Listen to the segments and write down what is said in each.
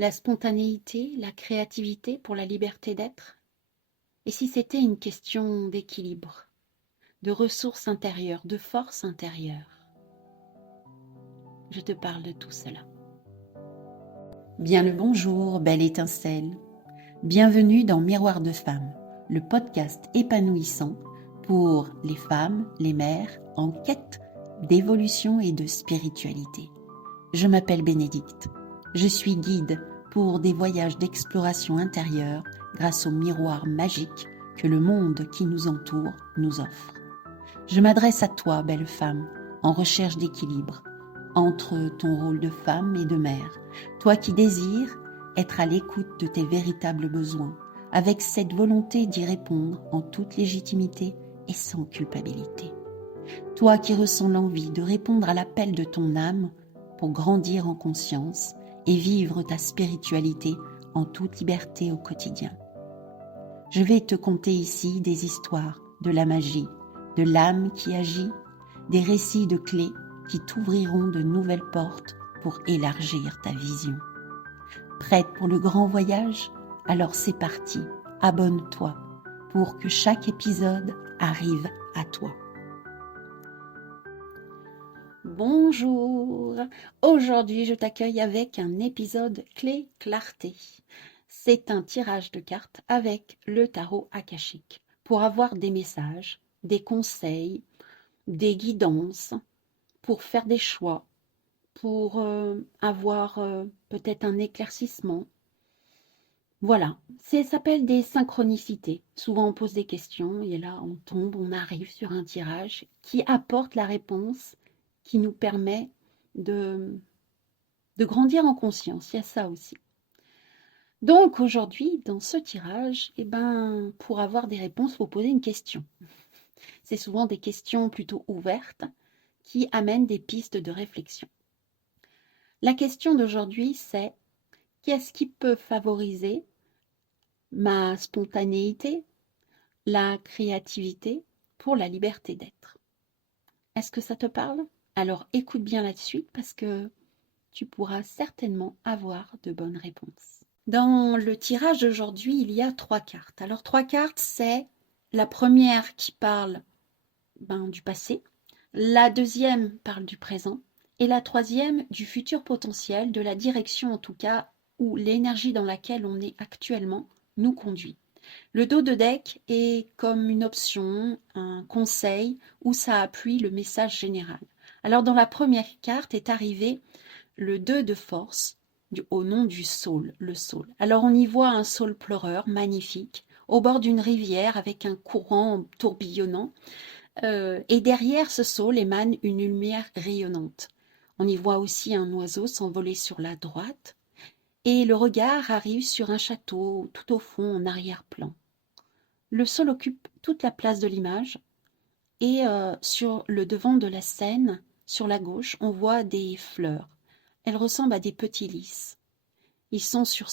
La spontanéité, la créativité pour la liberté d'être? Et si c'était une question d'équilibre, de ressources intérieures, de force intérieure? Je te parle de tout cela. Bien le bonjour, belle étincelle. Bienvenue dans Miroir de femmes, le podcast épanouissant pour les femmes, les mères en quête d'évolution et de spiritualité. Je m'appelle Bénédicte. Je suis guide pour des voyages d'exploration intérieure grâce au miroir magique que le monde qui nous entoure nous offre. Je m'adresse à toi, belle femme, en recherche d'équilibre entre ton rôle de femme et de mère, toi qui désires être à l'écoute de tes véritables besoins, avec cette volonté d'y répondre en toute légitimité et sans culpabilité. Toi qui ressens l'envie de répondre à l'appel de ton âme pour grandir en conscience et vivre ta spiritualité en toute liberté au quotidien. Je vais te conter ici des histoires de la magie, de l'âme qui agit, des récits de clés qui t'ouvriront de nouvelles portes pour élargir ta vision. Prête pour le grand voyage? Alors c'est parti, abonne-toi pour que chaque épisode arrive à toi. Bonjour! Aujourd'hui, je t'accueille avec un épisode clé clarté. C'est un tirage de cartes avec le tarot akashique pour avoir des messages, des conseils, des guidances, pour faire des choix, pour avoir peut-être un éclaircissement. Voilà, ça s'appelle des synchronicités. Souvent on pose des questions et là on tombe, on arrive sur un tirage qui apporte la réponse qui nous permet de, de grandir en conscience. Il y a ça aussi. Donc aujourd'hui, dans ce tirage, pour avoir des réponses, il faut poser une question. C'est souvent des questions plutôt ouvertes qui amènent des pistes de réflexion. La question d'aujourd'hui, c'est qu'est-ce qui peut favoriser ma spontanéité, la créativité pour la liberté d'être? Est-ce que ça te parle? Alors écoute bien la suite parce que tu pourras certainement avoir de bonnes réponses. Dans le tirage d'aujourd'hui, il y a 3 cartes. Alors 3 cartes, c'est la première qui parle du passé, la deuxième parle du présent et la troisième du futur potentiel, de la direction en tout cas, où l'énergie dans laquelle on est actuellement nous conduit. Le dos de deck est comme une option, un conseil, où ça appuie le message général. Alors dans la première carte est arrivé le 2 de force au nom du saule, le saule. Alors on y voit un saule pleureur magnifique au bord d'une rivière avec un courant tourbillonnant. Et derrière ce saule émane une lumière rayonnante. On y voit aussi un oiseau s'envoler sur la droite et le regard arrive sur un château tout au fond en arrière-plan. Le sol occupe toute la place de l'image et sur le devant de la scène, sur la gauche, on voit des fleurs. Elles ressemblent à des petits lys. Ils sont sur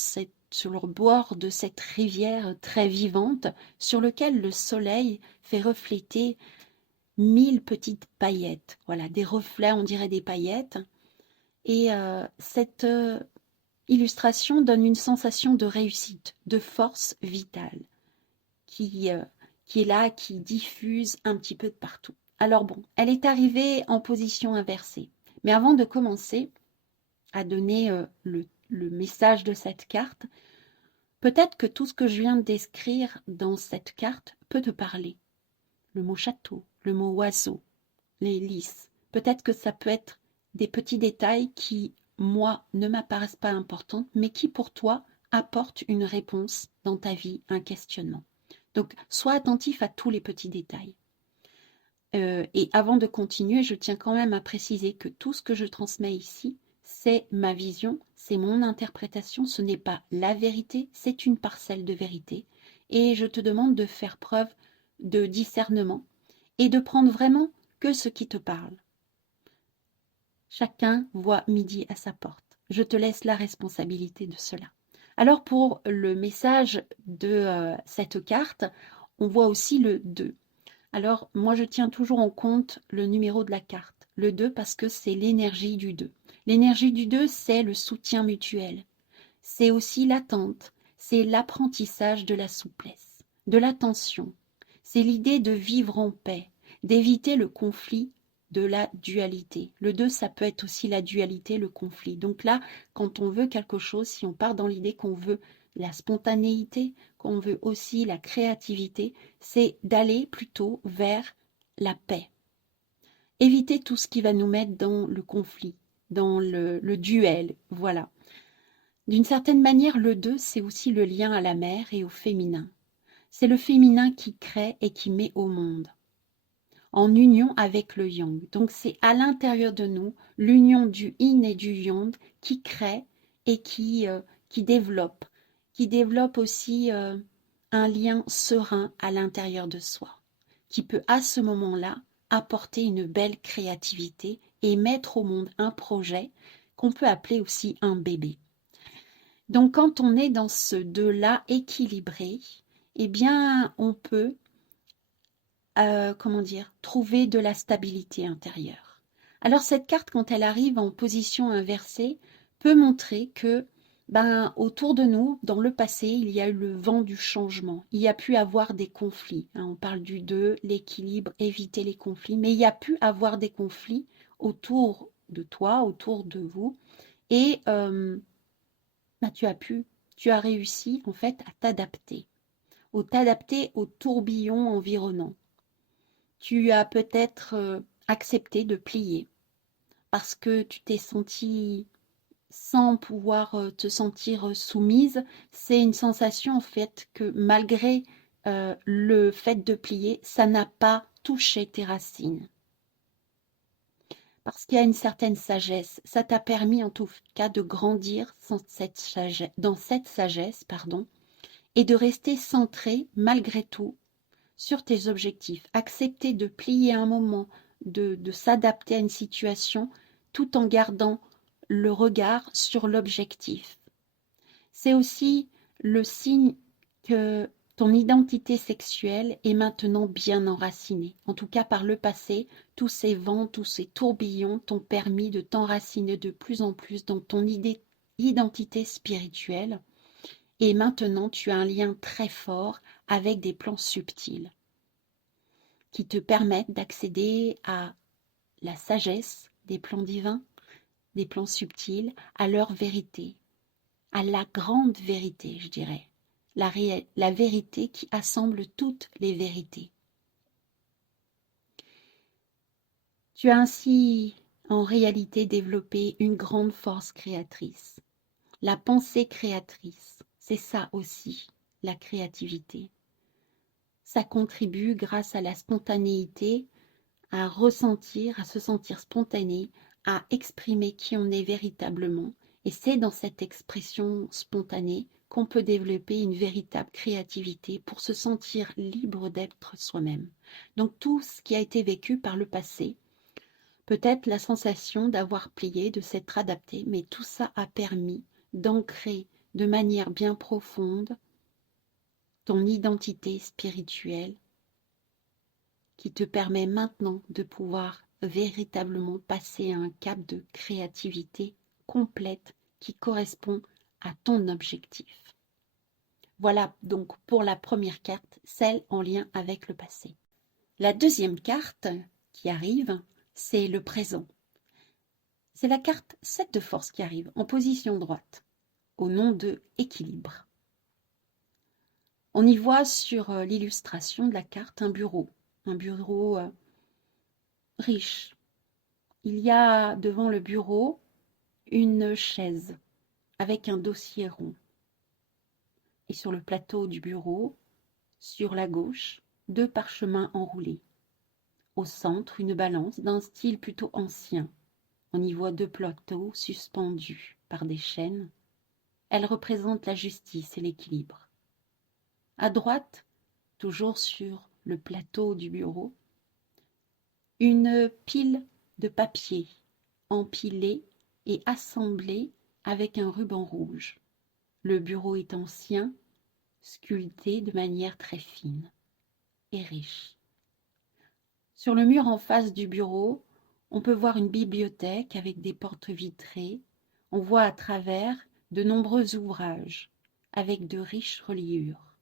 le bord de cette rivière très vivante sur lequel le soleil fait refléter 1000 petites paillettes. Voilà, des reflets, on dirait des paillettes. Et cette illustration donne une sensation de réussite, de force vitale qui, euh, qui est là, qui diffuse un petit peu de partout. Alors bon, elle est arrivée en position inversée. Mais avant de commencer à donner le message de cette carte, peut-être que tout ce que je viens de décrire dans cette carte peut te parler. Le mot château, le mot oiseau, les lys. Peut-être que ça peut être des petits détails qui, moi, ne m'apparaissent pas importants, mais qui, pour toi, apportent une réponse dans ta vie, un questionnement. Donc, sois attentif à tous les petits détails. Et avant de continuer, je tiens quand même à préciser que tout ce que je transmets ici, c'est ma vision, c'est mon interprétation, ce n'est pas la vérité, c'est une parcelle de vérité. Et je te demande de faire preuve de discernement et de prendre vraiment que ce qui te parle. Chacun voit midi à sa porte. Je te laisse la responsabilité de cela. Alors pour le message de cette carte, on voit aussi le 2. Alors moi je tiens toujours en compte le numéro de la carte, le 2 parce que c'est l'énergie du 2. L'énergie du 2, c'est le soutien mutuel. c'est aussi l'attente, c'est l'apprentissage de la souplesse, de l'attention. C'est l'idée de vivre en paix, d'éviter le conflit, de la dualité. Le 2, ça peut être aussi la dualité, le conflit. Donc là, quand on veut quelque chose, si on part dans l'idée qu'on veut la spontanéité, qu'on veut aussi la créativité, c'est d'aller plutôt vers la paix. Éviter tout ce qui va nous mettre dans le conflit, dans le duel, voilà. D'une certaine manière, le 2, c'est aussi le lien à la mère et au féminin. C'est le féminin qui crée et qui met au monde, en union avec le yang. Donc c'est à l'intérieur de nous, l'union du yin et du yang qui crée et qui développe aussi un lien serein à l'intérieur de soi, qui peut à ce moment-là apporter une belle créativité et mettre au monde un projet qu'on peut appeler aussi un bébé. Donc quand on est dans ce deux-là équilibré, eh bien on peut trouver de la stabilité intérieure. Alors cette carte, quand elle arrive en position inversée, peut montrer que autour de nous, dans le passé, il y a eu le vent du changement. Il y a pu avoir des conflits. On parle du 2, l'équilibre, éviter les conflits, mais il y a pu avoir des conflits autour de toi, autour de vous, et tu as réussi en fait à t'adapter au tourbillon environnant. Tu as peut-être accepté de plier parce que tu t'es sentie sans pouvoir te sentir soumise. C'est une sensation en fait que malgré le fait de plier, ça n'a pas touché tes racines. Parce qu'il y a une certaine sagesse. Ça t'a permis en tout cas de grandir dans cette sagesse, et de rester centré malgré tout sur tes objectifs. Accepter de plier un moment, de s'adapter à une situation tout en gardant le regard sur l'objectif. C'est aussi le signe que ton identité sexuelle est maintenant bien enracinée. En tout cas, par le passé, tous ces vents, tous ces tourbillons t'ont permis de t'enraciner de plus en plus dans ton identité spirituelle. Et maintenant, tu as un lien très fort avec des plans subtils qui te permettent d'accéder à la sagesse des plans divins, des plans subtils, à leur vérité, à la grande vérité, je dirais, la vérité qui assemble toutes les vérités. Tu as ainsi en réalité développé une grande force créatrice. La pensée créatrice, c'est ça aussi, la créativité. Ça contribue grâce à la spontanéité à ressentir, à se sentir spontané, à exprimer qui on est véritablement. Et c'est dans cette expression spontanée qu'on peut développer une véritable créativité pour se sentir libre d'être soi-même. Donc tout ce qui a été vécu par le passé, peut-être la sensation d'avoir plié, de s'être adapté, mais tout ça a permis d'ancrer de manière bien profonde ton identité spirituelle qui te permet maintenant de pouvoir véritablement passer à un cap de créativité complète qui correspond à ton objectif. Voilà donc pour la première carte, celle en lien avec le passé. La deuxième carte qui arrive, c'est le présent. C'est la carte 7 de force qui arrive en position droite, au nom de équilibre. On y voit sur l'illustration de la carte un bureau riche. Il y a devant le bureau une chaise avec un dossier rond. Et sur le plateau du bureau, sur la gauche, 2 parchemins enroulés. Au centre, une balance d'un style plutôt ancien. On y voit 2 plateaux suspendus par des chaînes. Elle représente la justice et l'équilibre. À droite, toujours sur le plateau du bureau, une pile de papier empilée et assemblée avec un ruban rouge. Le bureau est ancien, sculpté de manière très fine et riche. Sur le mur en face du bureau, on peut voir une bibliothèque avec des portes vitrées. On voit à travers de nombreux ouvrages avec de riches reliures.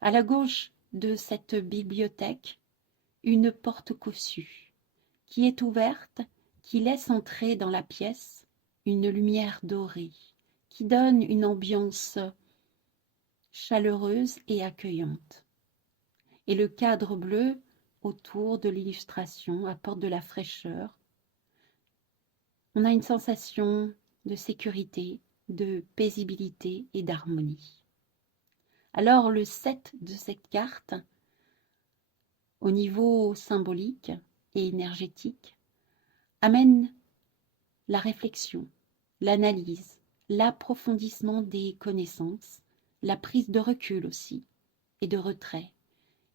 À la gauche de cette bibliothèque, une porte cossue qui est ouverte, qui laisse entrer dans la pièce une lumière dorée qui donne une ambiance chaleureuse et accueillante. Et le cadre bleu autour de l'illustration apporte de la fraîcheur. On a une sensation de sécurité, de paisibilité et d'harmonie. Alors le 7 de cette carte, au niveau symbolique et énergétique, amène la réflexion, l'analyse, l'approfondissement des connaissances, la prise de recul aussi et de retrait.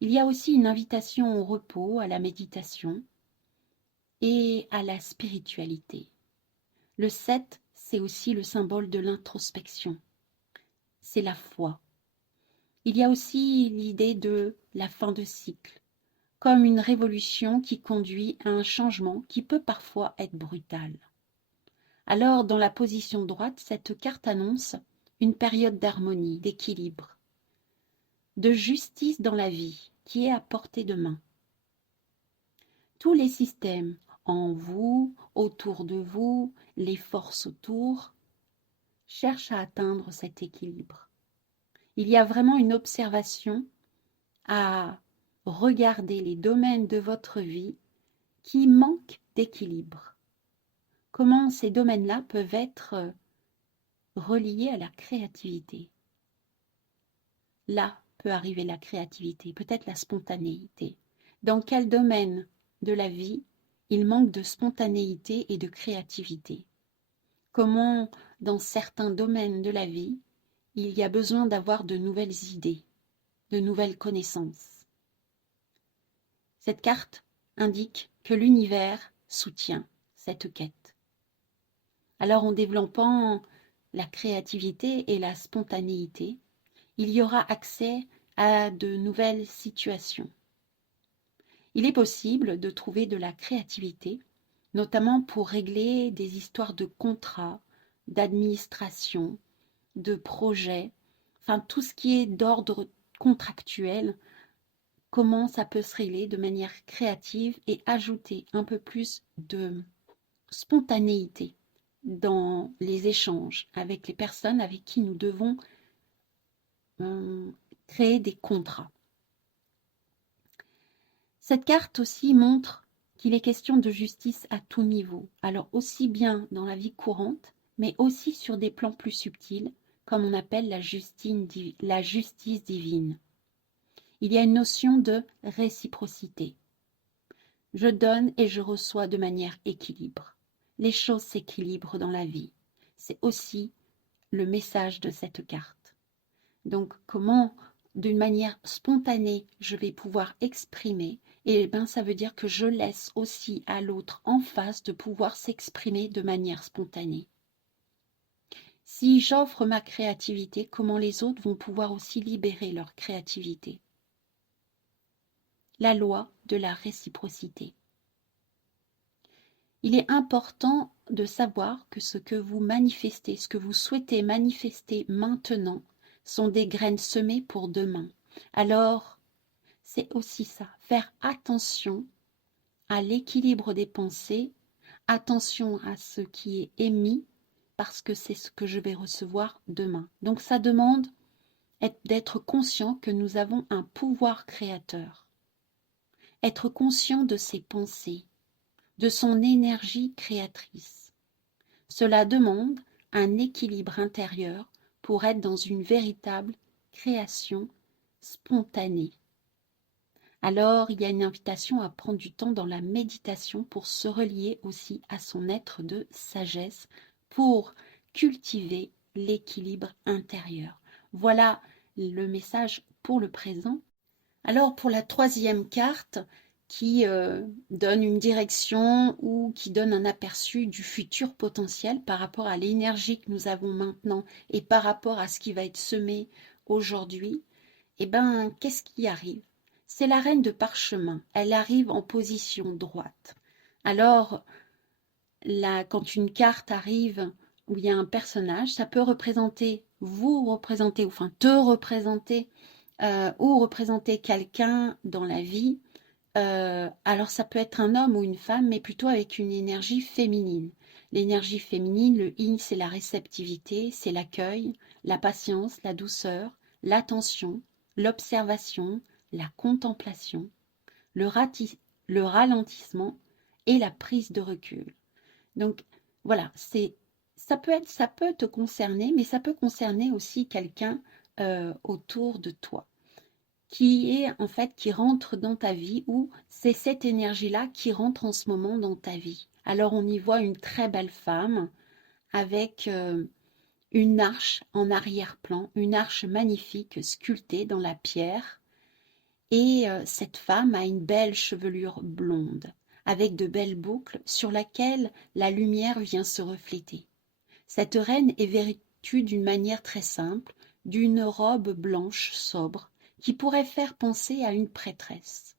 Il y a aussi une invitation au repos, à la méditation et à la spiritualité. Le 7, c'est aussi le symbole de l'introspection. C'est la foi. Il y a aussi l'idée de la fin de cycle, comme une révolution qui conduit à un changement qui peut parfois être brutal. Alors, dans la position droite, cette carte annonce une période d'harmonie, d'équilibre, de justice dans la vie qui est à portée de main. Tous les systèmes en vous, autour de vous, les forces autour, cherchent à atteindre cet équilibre. Il y a vraiment une observation à regarder les domaines de votre vie qui manquent d'équilibre. Comment ces domaines-là peuvent être reliés à la créativité. Là peut arriver la créativité, peut-être la spontanéité. Dans quel domaine de la vie il manque de spontanéité et de créativité? Comment, dans certains domaines de la vie, il y a besoin d'avoir de nouvelles idées, de nouvelles connaissances? Cette carte indique que l'univers soutient cette quête. Alors, en développant la créativité et la spontanéité, il y aura accès à de nouvelles situations. Il est possible de trouver de la créativité, notamment pour régler des histoires de contrats, d'administration, de projets, enfin tout ce qui est d'ordre contractuel, comment ça peut se régler de manière créative et ajouter un peu plus de spontanéité dans les échanges avec les personnes avec qui nous devons créer des contrats. Cette carte aussi montre qu'il est question de justice à tout niveau, alors aussi bien dans la vie courante, mais aussi sur des plans plus subtils, comme on appelle la justice divine. Il y a une notion de réciprocité. Je donne et je reçois de manière équilibre. Les choses s'équilibrent dans la vie. C'est aussi le message de cette carte. Donc, comment, d'une manière spontanée, je vais pouvoir exprimer, et bien ça veut dire que je laisse aussi à l'autre en face de pouvoir s'exprimer de manière spontanée. Si j'offre ma créativité, comment les autres vont pouvoir aussi libérer leur créativité? La loi de la réciprocité. Il est important de savoir que ce que vous manifestez, ce que vous souhaitez manifester maintenant, sont des graines semées pour demain. Alors, c'est aussi ça, faire attention à l'équilibre des pensées, attention à ce qui est émis, parce que c'est ce que je vais recevoir demain. Donc ça demande d'être conscient que nous avons un pouvoir créateur, être conscient de ses pensées, de son énergie créatrice. Cela demande un équilibre intérieur pour être dans une véritable création spontanée. Alors, il y a une invitation à prendre du temps dans la méditation pour se relier aussi à son être de sagesse, pour cultiver l'équilibre intérieur. Voilà le message pour le présent. Alors, pour la troisième carte, qui donne une direction ou qui donne un aperçu du futur potentiel par rapport à l'énergie que nous avons maintenant et par rapport à ce qui va être semé aujourd'hui, eh bien, qu'est-ce qui arrive? C'est la reine de parchemin. Elle arrive en position droite. Alors, là, quand une carte arrive où il y a un personnage, ça peut représenter, vous représenter, enfin te représenter, ou représenter quelqu'un dans la vie. Alors ça peut être un homme ou une femme, mais plutôt avec une énergie féminine. L'énergie féminine, le yin, c'est la réceptivité, c'est l'accueil, la patience, la douceur, l'attention, l'observation, la contemplation, le, le ralentissement et la prise de recul. Donc voilà, ça peut te concerner, mais ça peut concerner aussi quelqu'un autour de toi qui rentre dans ta vie, ou c'est cette énergie-là qui rentre en ce moment dans ta vie. Alors on y voit une très belle femme avec une arche en arrière-plan, une arche magnifique sculptée dans la pierre. Et cette femme a une belle chevelure blonde, avec de belles boucles sur laquelle la lumière vient se refléter. Cette reine est vêtue d'une manière très simple, d'une robe blanche sobre, qui pourrait faire penser à une prêtresse.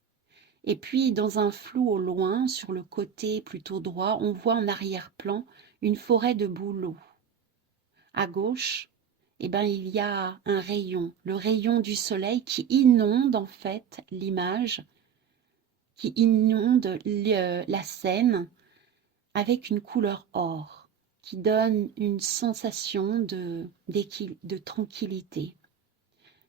Et puis, dans un flou au loin, sur le côté plutôt droit, on voit en arrière-plan une forêt de bouleaux. À gauche, eh ben, il y a un rayon, le rayon du soleil qui inonde en fait l'image, qui inonde la scène avec une couleur or, qui donne une sensation de tranquillité.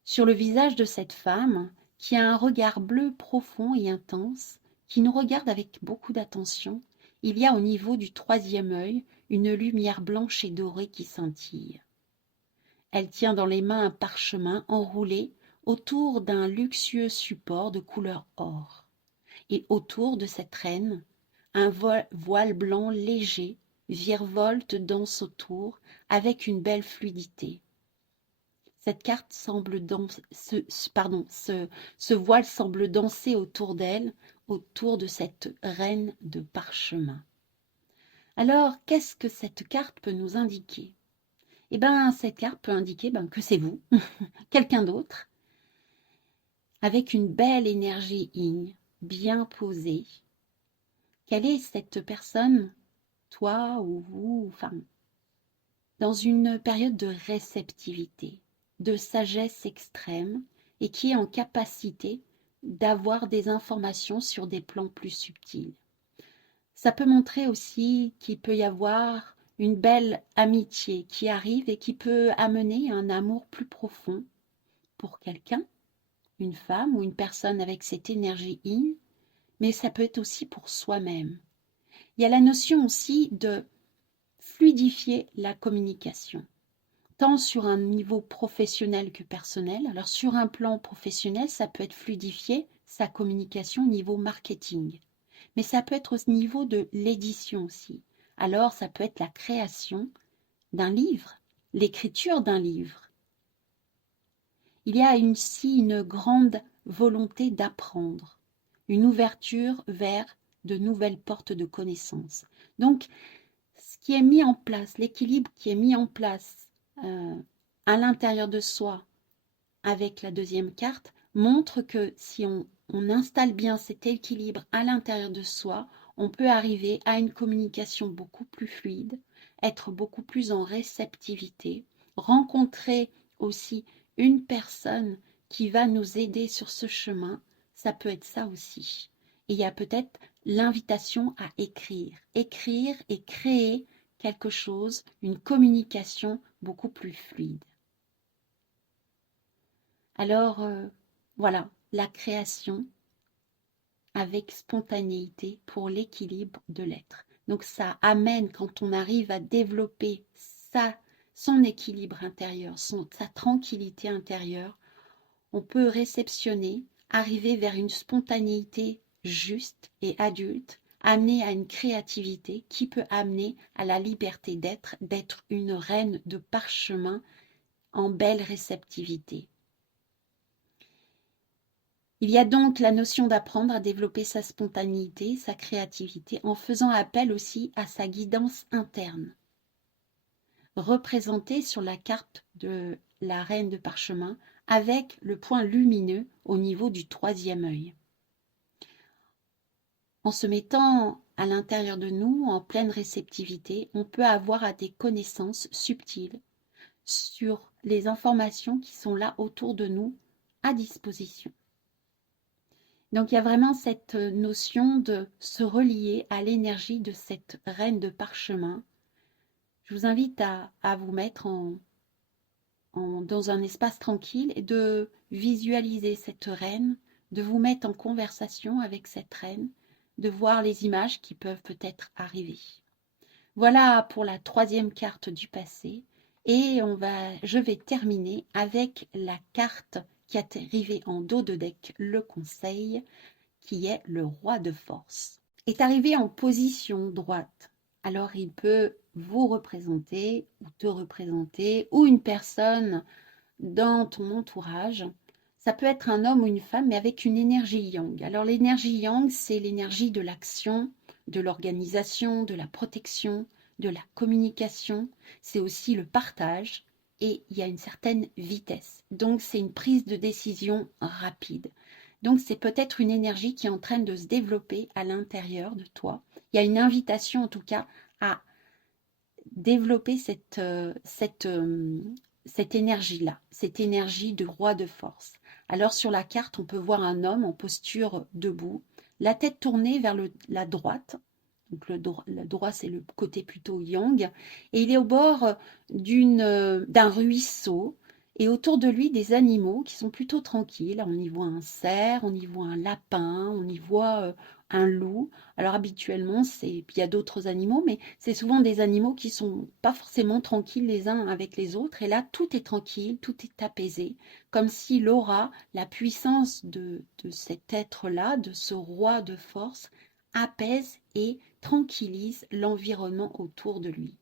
Sur le visage de cette femme, qui a un regard bleu profond et intense, qui nous regarde avec beaucoup d'attention, il y a au niveau du troisième œil une lumière blanche et dorée qui scintille. Elle tient dans les mains un parchemin enroulé autour d'un luxueux support de couleur or. Et autour de cette reine, un voile blanc léger virevolte, danse autour, avec une belle fluidité. Cette carte semble ce voile semble danser autour d'elle, autour de cette reine de parchemin. Alors, qu'est-ce que cette carte peut nous indiquer? Eh bien, cette carte peut indiquer que c'est vous, quelqu'un d'autre, avec une belle énergie yin, bien posée. Quelle est cette personne, toi ou vous, enfin, dans une période de réceptivité, de sagesse extrême, et qui est en capacité d'avoir des informations sur des plans plus subtils. Ça peut montrer aussi qu'il peut y avoir une belle amitié qui arrive et qui peut amener un amour plus profond pour quelqu'un, une femme ou une personne avec cette énergie yin, mais ça peut être aussi pour soi-même. Il y a la notion aussi de fluidifier la communication, tant sur un niveau professionnel que personnel. Alors sur un plan professionnel, ça peut être fluidifier sa communication au niveau marketing, mais ça peut être au niveau de l'édition aussi. Alors ça peut être la création d'un livre, l'écriture d'un livre. Il y a aussi une grande volonté d'apprendre, une ouverture vers de nouvelles portes de connaissances. Donc, ce qui est mis en place, l'équilibre qui est mis en place à l'intérieur de soi avec la deuxième carte, montre que si on installe bien cet équilibre à l'intérieur de soi, on peut arriver à une communication beaucoup plus fluide, être beaucoup plus en réceptivité, rencontrer aussi une personne qui va nous aider sur ce chemin. Ça peut être ça aussi. Et il y a peut-être l'invitation à écrire et créer quelque chose, une communication beaucoup plus fluide. Alors, voilà, la création avec spontanéité pour l'équilibre de l'être. Donc ça amène, quand on arrive à développer son équilibre intérieur, sa tranquillité intérieure, on peut réceptionner, arriver vers une spontanéité juste et adulte, amener à une créativité qui peut amener à la liberté d'être une reine de parchemin en belle réceptivité. Il y a donc la notion d'apprendre à développer sa spontanéité, sa créativité, en faisant appel aussi à sa guidance interne, représentée sur la carte de la reine de parchemin avec le point lumineux au niveau du troisième œil. En se mettant à l'intérieur de nous, en pleine réceptivité, on peut avoir des connaissances subtiles sur les informations qui sont là autour de nous à disposition. Donc il y a vraiment cette notion de se relier à l'énergie de cette reine de parchemin. Je vous invite à vous mettre dans un espace tranquille et de visualiser cette reine, de vous mettre en conversation avec cette reine, de voir les images qui peuvent peut-être arriver. Voilà pour la troisième carte du passé et je vais terminer avec la carte qui est arrivée en dos de deck, le conseil, qui est le roi de force. Est arrivé en position droite. Alors il peut vous représenter ou te représenter ou une personne dans ton entourage. Ça peut être un homme ou une femme, mais avec une énergie yang. Alors l'énergie yang, c'est l'énergie de l'action, de l'organisation, de la protection, de la communication. C'est aussi le partage et il y a une certaine vitesse. Donc c'est une prise de décision rapide. Donc c'est peut-être une énergie qui est en train de se développer à l'intérieur de toi. Il y a une invitation en tout cas à développer cette énergie-là, cette énergie de roi de force. Alors sur la carte, on peut voir un homme en posture debout, la tête tournée vers la droite. Donc le droit, c'est le côté plutôt yang. Et il est au bord d'un ruisseau. Et autour de lui, des animaux qui sont plutôt tranquilles. On y voit un cerf, on y voit un lapin, on y voit un loup. Alors habituellement, il y a d'autres animaux, mais c'est souvent des animaux qui sont pas forcément tranquilles les uns avec les autres. Et là, tout est tranquille, tout est apaisé, comme si l'aura, la puissance de cet être-là, de ce roi de force, apaise et tranquillise l'environnement autour de lui.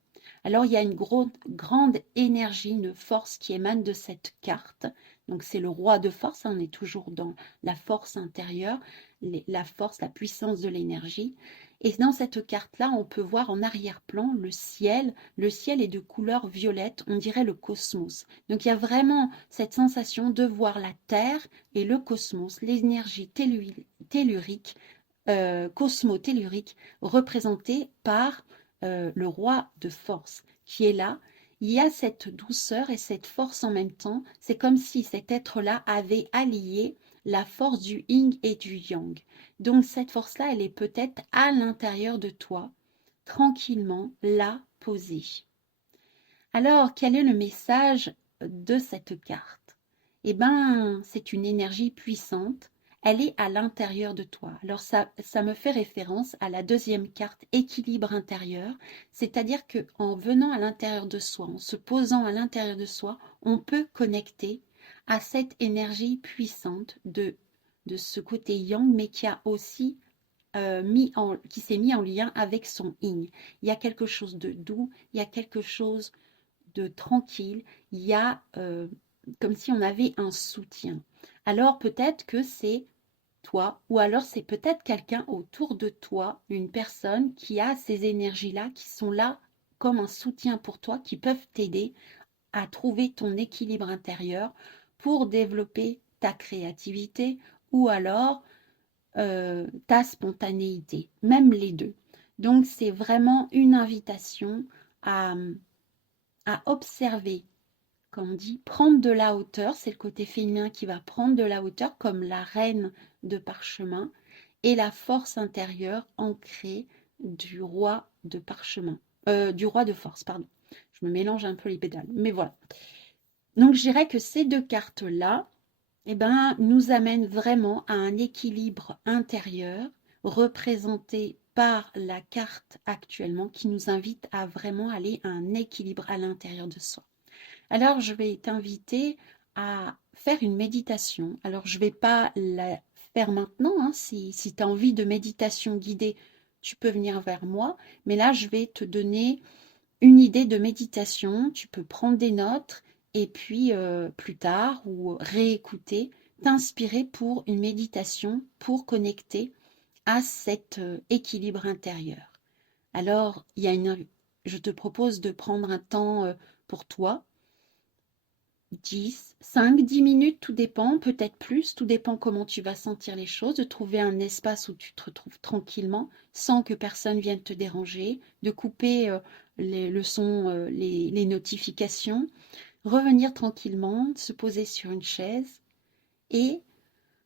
Alors il y a une grande énergie, une force qui émane de cette carte. Donc c'est le roi de force, on est toujours dans la force intérieure, la force, la puissance de l'énergie. Et dans cette carte-là, on peut voir en arrière-plan le ciel. Le ciel est de couleur violette, on dirait le cosmos. Donc il y a vraiment cette sensation de voir la Terre et le cosmos, l'énergie tellurique, cosmo-tellurique, représentée par le roi de force qui est là. Il y a cette douceur et cette force en même temps. C'est comme si cet être-là avait allié la force du yin et du yang. Donc cette force-là, elle est peut-être à l'intérieur de toi, tranquillement, là, posée. Alors, quel est le message de cette carte? Eh bien, c'est une énergie puissante. Elle est à l'intérieur de toi. Alors, ça me fait référence à la deuxième carte, équilibre intérieur. C'est-à-dire qu'en venant à l'intérieur de soi, en se posant à l'intérieur de soi, on peut connecter à cette énergie puissante de ce côté yang, mais qui a aussi qui s'est mis en lien avec son yin. Il y a quelque chose de doux, il y a quelque chose de tranquille, il y a comme si on avait un soutien. Alors peut-être que c'est toi, ou alors c'est peut-être quelqu'un autour de toi, une personne qui a ces énergies-là, qui sont là comme un soutien pour toi, qui peuvent t'aider à trouver ton équilibre intérieur pour développer ta créativité ou alors ta spontanéité, même les deux. Donc c'est vraiment une invitation à, à observer, comme on dit, prendre de la hauteur, c'est le côté féminin qui va prendre de la hauteur, comme la reine de parchemin, et la force intérieure ancrée du roi de parchemin, du roi de force, pardon. Je me mélange un peu les pédales, mais voilà. Donc je dirais que ces deux cartes-là, eh ben, nous amènent vraiment à un équilibre intérieur représenté par la carte actuellement qui nous invite à vraiment aller à un équilibre à l'intérieur de soi. Alors, je vais t'inviter à faire une méditation. Alors, je ne vais pas la faire maintenant, hein. Si tu as envie de méditation guidée, tu peux venir vers moi. Mais là, je vais te donner une idée de méditation. Tu peux prendre des notes et puis plus tard ou réécouter, t'inspirer pour une méditation pour connecter à cet équilibre intérieur. Alors, je te propose de prendre un temps pour toi 10, 5, 10 minutes, tout dépend, peut-être plus, tout dépend comment tu vas sentir les choses, de trouver un espace où tu te retrouves tranquillement, sans que personne vienne te déranger, de couper le son, les notifications, revenir tranquillement, se poser sur une chaise et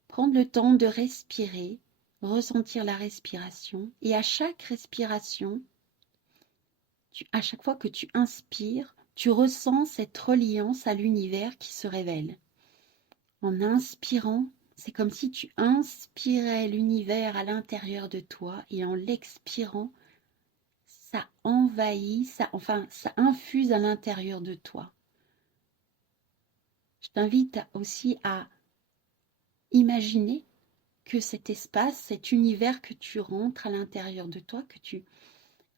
prendre le temps de respirer, ressentir la respiration. Et à chaque respiration, à chaque fois que tu inspires, tu ressens cette reliance à l'univers qui se révèle. En inspirant, c'est comme si tu inspirais l'univers à l'intérieur de toi et en l'expirant, ça envahit, ça infuse à l'intérieur de toi. Je t'invite aussi à imaginer que cet espace, cet univers que tu rentres à l'intérieur de toi, que tu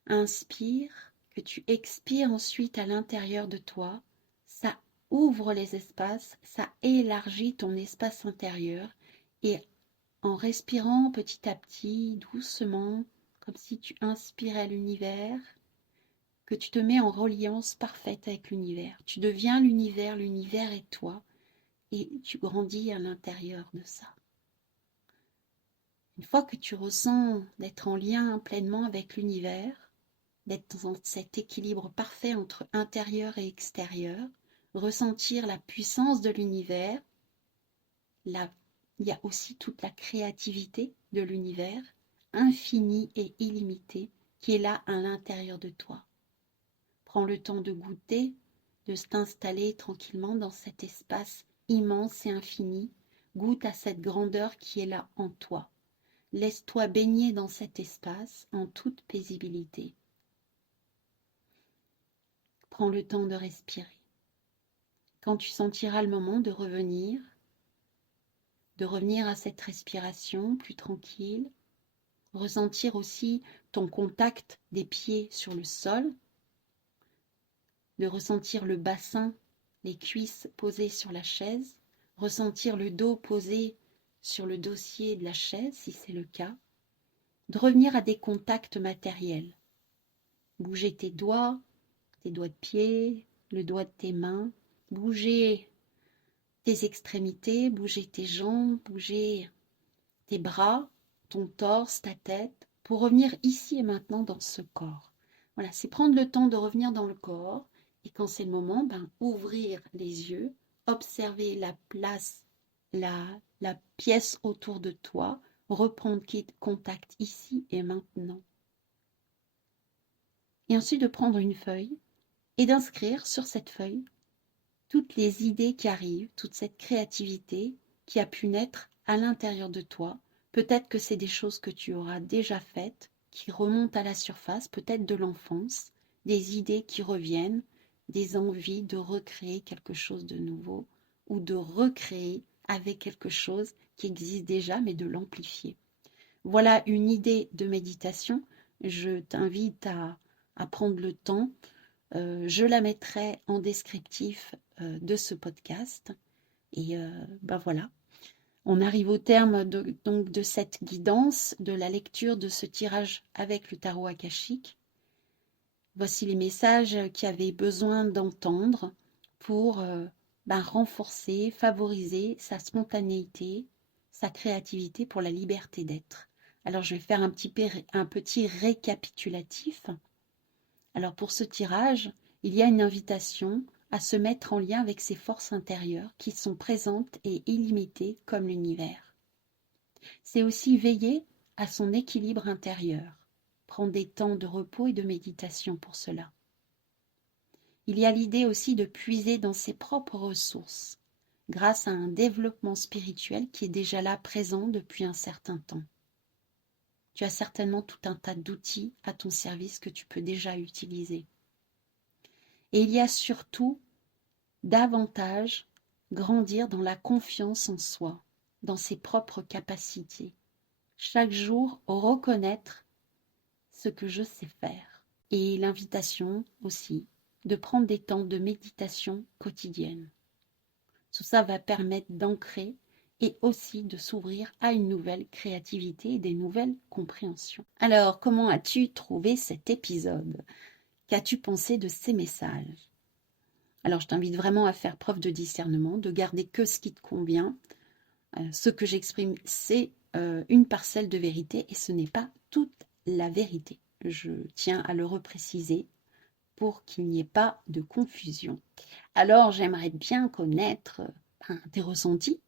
inspires, que tu expires ensuite à l'intérieur de toi, ça ouvre les espaces, ça élargit ton espace intérieur et en respirant petit à petit, doucement, comme si tu inspirais l'univers, que tu te mets en reliance parfaite avec l'univers. Tu deviens l'univers, l'univers est toi et tu grandis à l'intérieur de ça. Une fois que tu ressens d'être en lien pleinement avec l'univers, d'être dans cet équilibre parfait entre intérieur et extérieur, ressentir la puissance de l'univers, il y a aussi toute la créativité de l'univers, infinie et illimitée, qui est là à l'intérieur de toi. Prends le temps de goûter, de t'installer tranquillement dans cet espace immense et infini. Goûte à cette grandeur qui est là en toi. Laisse-toi baigner dans cet espace en toute paisibilité. Prends le temps de respirer. Quand tu sentiras le moment de revenir à cette respiration plus tranquille, ressentir aussi ton contact des pieds sur le sol, de ressentir le bassin, les cuisses posées sur la chaise, ressentir le dos posé sur le dossier de la chaise si c'est le cas, de revenir à des contacts matériels. Bouger tes doigts de pied, le doigt de tes mains, bouger tes extrémités, bouger tes jambes, bouger tes bras, ton torse, ta tête, pour revenir ici et maintenant dans ce corps. Voilà, c'est prendre le temps de revenir dans le corps et quand c'est le moment, ouvrir les yeux, observer la place, la pièce autour de toi, reprendre contact ici et maintenant. Et ensuite de prendre une feuille et d'inscrire sur cette feuille toutes les idées qui arrivent, toute cette créativité qui a pu naître à l'intérieur de toi. Peut-être que c'est des choses que tu auras déjà faites, qui remontent à la surface, peut-être de l'enfance, des idées qui reviennent, des envies de recréer quelque chose de nouveau ou de recréer avec quelque chose qui existe déjà, mais de l'amplifier. Voilà une idée de méditation. Je t'invite à prendre le temps. Je la mettrai en descriptif de ce podcast. Et voilà, on arrive au terme donc de cette guidance, de la lecture de ce tirage avec le tarot akashique. Voici les messages qu'il y avait besoin d'entendre pour renforcer, favoriser sa spontanéité, sa créativité pour la liberté d'être. Alors je vais faire un petit récapitulatif. Alors pour ce tirage, il y a une invitation à se mettre en lien avec ses forces intérieures qui sont présentes et illimitées comme l'univers. C'est aussi veiller à son équilibre intérieur, prendre des temps de repos et de méditation pour cela. Il y a l'idée aussi de puiser dans ses propres ressources, grâce à un développement spirituel qui est déjà là présent depuis un certain temps. Tu as certainement tout un tas d'outils à ton service que tu peux déjà utiliser. Et il y a surtout davantage grandir dans la confiance en soi, dans ses propres capacités. Chaque jour, reconnaître ce que je sais faire. Et l'invitation aussi de prendre des temps de méditation quotidienne. Tout ça va permettre d'ancrer et aussi de s'ouvrir à une nouvelle créativité et des nouvelles compréhensions. Alors, comment as-tu trouvé cet épisode ? Qu'as-tu pensé de ces messages ? Alors, je t'invite vraiment à faire preuve de discernement, de garder que ce qui te convient. Ce que j'exprime, c'est une parcelle de vérité et ce n'est pas toute la vérité. Je tiens à le repréciser pour qu'il n'y ait pas de confusion. Alors, j'aimerais bien connaître tes ressentis.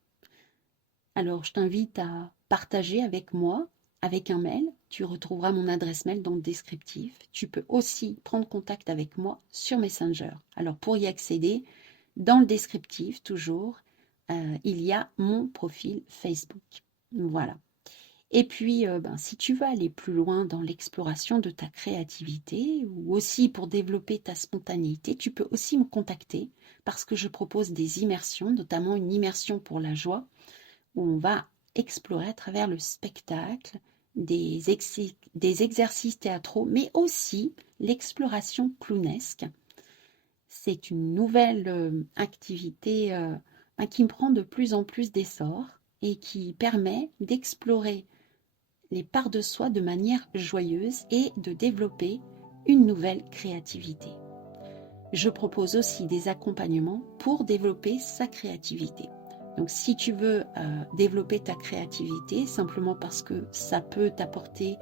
Alors, je t'invite à partager avec moi, avec un mail. Tu retrouveras mon adresse mail dans le descriptif. Tu peux aussi prendre contact avec moi sur Messenger. Alors, pour y accéder, dans le descriptif, toujours, il y a mon profil Facebook. Voilà. Et puis, si tu veux aller plus loin dans l'exploration de ta créativité ou aussi pour développer ta spontanéité, tu peux aussi me contacter parce que je propose des immersions, notamment une immersion pour la joie, où on va explorer à travers le spectacle des exercices théâtraux, mais aussi l'exploration clownesque. C'est une nouvelle activité qui me prend de plus en plus d'essor et qui permet d'explorer les parts de soi de manière joyeuse et de développer une nouvelle créativité. Je propose aussi des accompagnements pour développer sa créativité. Donc si tu veux développer ta créativité, simplement parce que ça peut t'apporter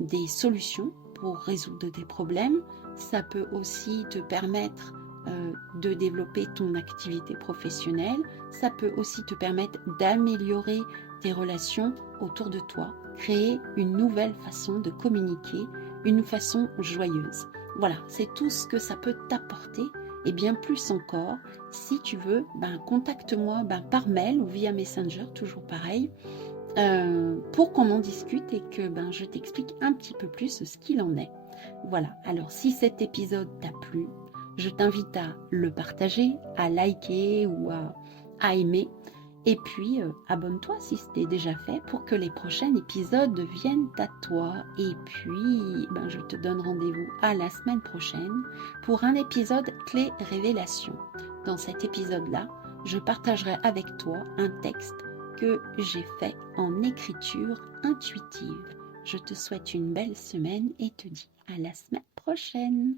des solutions pour résoudre des problèmes, ça peut aussi te permettre de développer ton activité professionnelle, ça peut aussi te permettre d'améliorer tes relations autour de toi, créer une nouvelle façon de communiquer, une façon joyeuse. Voilà, c'est tout ce que ça peut t'apporter et bien plus encore. Si tu veux, contacte-moi par mail ou via Messenger, toujours pareil, pour qu'on en discute et que je t'explique un petit peu plus ce qu'il en est. Voilà, alors si cet épisode t'a plu, je t'invite à le partager, à liker ou à aimer. Et puis, abonne-toi si c'était déjà fait pour que les prochains épisodes viennent à toi. Et puis, je te donne rendez-vous à la semaine prochaine pour un épisode clé révélation. Dans cet épisode-là, je partagerai avec toi un texte que j'ai fait en écriture intuitive. Je te souhaite une belle semaine et te dis à la semaine prochaine.